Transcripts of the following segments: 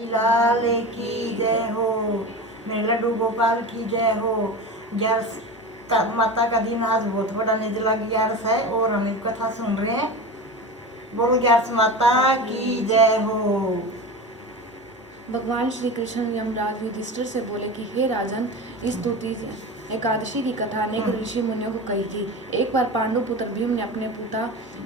लाल की जय हो, मेरे लड्डू गोपाल की जय हो। माता का दिन आज बहुत बड़ा निर्जला ग्यारस है और हम एक कथा सुन रहे हैं। बोलो ग्यारस माता की जय हो। भगवान श्री कृष्ण यमराज युधिष्ठिर से बोले कि हे राजन, इस स्तुति एकादशी की कथा अनेक ऋषि मुनियों को कही थी। एक बार पांडु पुत्र भीम ने अपने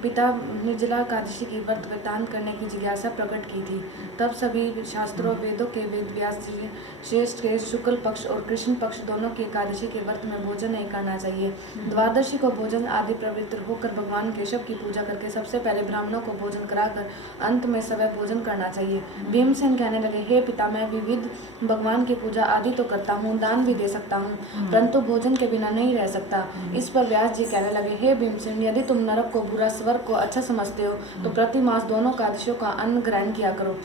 पिता निर्जला एकादशी की व्रत वृतांत करने की जिज्ञासा प्रकट की थी। तब सभी शास्त्रों वेदों के वेद व्यास जी श्रेष्ठ के शुक्ल पक्ष और कृष्ण पक्ष दोनों की एकादशी के व्रत में भोजन नहीं करना चाहिए। द्वादशी को भोजन आदि पवित्र होकर भगवान केशव की पूजा करके सबसे पहले ब्राह्मणों को भोजन कराकर अंत में समय भोजन करना चाहिए। भीमसेन कहने लगे, हे पिता, मैं विविध भगवान की पूजा आदि तो करता हूँ, दान भी दे सकता हूँ, परंतु भोजन के बिना नहीं रह सकता। इस पर व्यास जी कहने लगे, हे भीमसेन, यदि तुम नरक को बुरा स्वर्ग को अच्छा समझते हो तो प्रति मास दोनों एकादशियों का अन्न ग्रहण किया करो।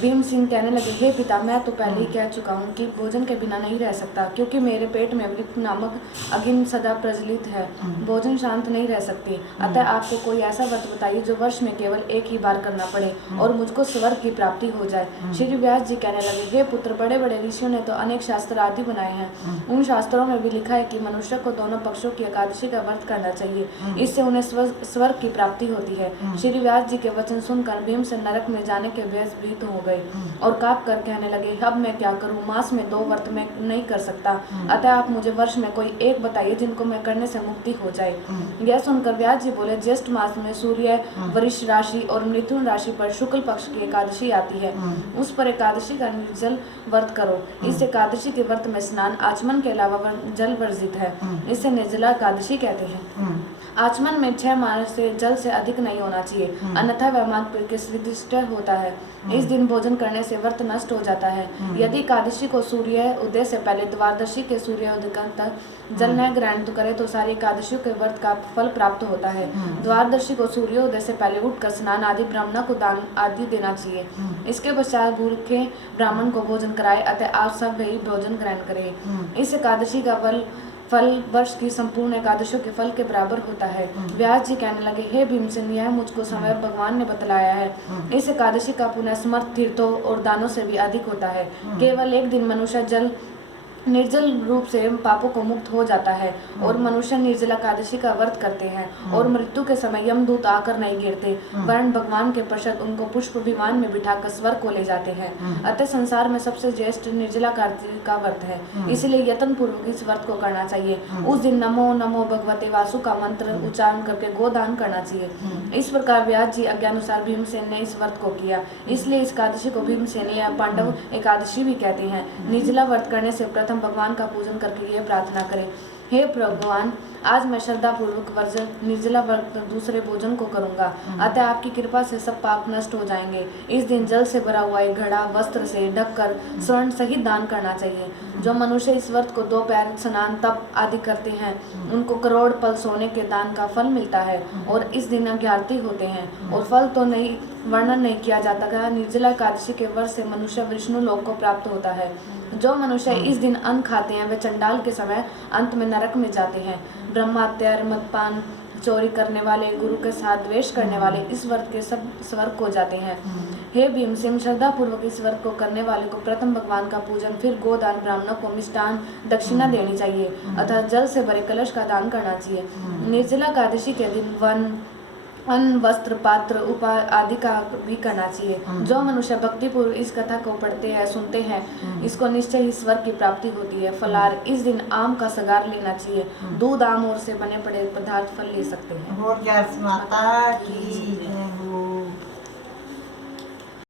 भीम सिंह कहने लगे, हे पिता, मैं तो पहले ही कह चुका हूँ कि भोजन के बिना नहीं रह सकता, क्योंकि मेरे पेट में वृक्क नामक अग्नि सदा प्रज्वलित है। भोजन शांत नहीं रह सकती। अतः आपको कोई ऐसा व्रत बताइए जो वर्ष में केवल एक ही बार करना पड़े और मुझको स्वर्ग की प्राप्ति हो जाए। श्री व्यास जी कहने लगे, हे पुत्र, बड़े बड़े ऋषियों ने तो अनेक शास्त्र आदि बनाए हैं। उन शास्त्रों में भी लिखा है कि मनुष्य को दोनों पक्षों की एकादशी का व्रत करना चाहिए, इससे उन्हें स्वर्ग की प्राप्ति होती है। श्री व्यास जी के वचन सुनकर भीम से नरक में जाने के भयभीत हो गए और काँप कर कहने लगे, अब मैं क्या करूं, मास में 2 व्रत मैं नहीं कर सकता, अतः आप मुझे वर्ष में कोई एक बताइए जिनको मैं करने से मुक्ति हो जाए। यह सुनकर व्यास जी बोले, ज्येष्ठ मास में सूर्य वृष राशि और मिथुन राशि पर शुक्ल पक्ष की एकादशी आती है, उस पर एकादशी का निर्जल व्रत करो। इस एकादशी के व्रत में स्नान आचमन के अलावा जल वर्जित है, इसे निर्जला एकादशी कहते हैं। आचमन में 6 मास से जल से अधिक नहीं होना चाहिए, अन्यथा वह मार्ग के सदृष्ट होता है। इस दिन भोजन करने से व्रत नष्ट हो जाता है। यदि एकादशी को सूर्य उदय से पहले द्वादशी के सूर्योदय तक जल न ग्रहण करे तो सारी एकादशियों के व्रत का फल प्राप्त होता है। द्वादशी को सूर्योदय से पहले उठकर स्नान आदि ब्राह्मणों को दान आदि देना चाहिए। इसके पश्चात भूखे ब्राह्मण को भोजन कराए, अतः आप सब वही भोजन ग्रहण करें। इस एकादशी का फल वर्ष की संपूर्ण एकादशियों के फल के बराबर होता है। व्यास जी कहने लगे, हे भीमसेन, यह मुझको समय भगवान ने बतलाया है। इस एकादशी का पुण्य समर्थ तीर्थों और दानों से भी अधिक होता है। केवल एक दिन मनुष्य निर्जल रूप से पापों को मुक्त हो जाता है और मनुष्य निर्जला एकादशी का व्रत करते हैं और मृत्यु के समय यमदूत आकर नहीं गिरते, वरन भगवान के पार्षद उनको पुष्प विमान में बिठाकर स्वर्ग को ले जाते हैं। अतः संसार में सबसे ज्येष्ठ निर्जला एकादशी का व्रत है, इसलिए यत्न पूर्वक इस व्रत को करना चाहिए। उस दिन नमो नमो भगवते वासु का मंत्र उच्चारण करके गोदान करना चाहिए। इस प्रकार व्यास जी आज्ञानुसार भीमसेन ने इस व्रत को किया, इसलिए इस एकादशी को भीमसेन या पांडव एकादशी भी कहते हैं। निर्जला व्रत करने से प्रथम भगवान का पूजन करके यह प्रार्थना करें, हे भगवान, आज मैं श्रद्धा पूर्वक निर्जला व्रत दूसरे भोजन को करूंगा, अतः आपकी कृपा से सब पाप नष्ट हो जाएंगे। इस दिन जल से भरा हुआ एक घड़ा वस्त्र से ढककर स्वर्ण सहित दान करना चाहिए। जो मनुष्य इस व्रत को 2 पैर स्नान तप आदि करते हैं, उनको करोड़ पल सोने के दान का फल मिलता है और इस दिन अज्ञाती होते हैं और फल तो नहीं वर्णन नहीं किया जाता। निर्जला एकादशी के व्रत से मनुष्य विष्णु लोक को प्राप्त होता है। जो मनुष्य इस दिन अन्न खाते हैं वे चंडाल के समय अंत में नरक में जाते हैं। ब्रह्महत्या, मदपान, चोरी करने वाले, गुरु के साथ द्वेष करने वाले इस व्रत के सब स्वर्ग को जाते हैं। हे भीमसेन, श्रद्धा पूर्वक इस व्रत को करने वाले को प्रथम भगवान का पूजन, फिर गोदान, ब्राह्मणों को मिष्टान दक्षिणा देनी चाहिए, अतः जल से भरे कलश का दान करना चाहिए। निर्जला एकादशी के दिन अन्न, वस्त्र, पात्र, उपा आदि का भी करना चाहिए। जो मनुष्य भक्तिपूर्वक इस कथा को पढ़ते हैं, सुनते हैं, इसको निश्चय ही स्वर्ग की प्राप्ति होती है। फलार, इस दिन आम का सगार लेना चाहिए। दूध, आम और से बने पड़े पदार्थ फल ले सकते हैं। माता की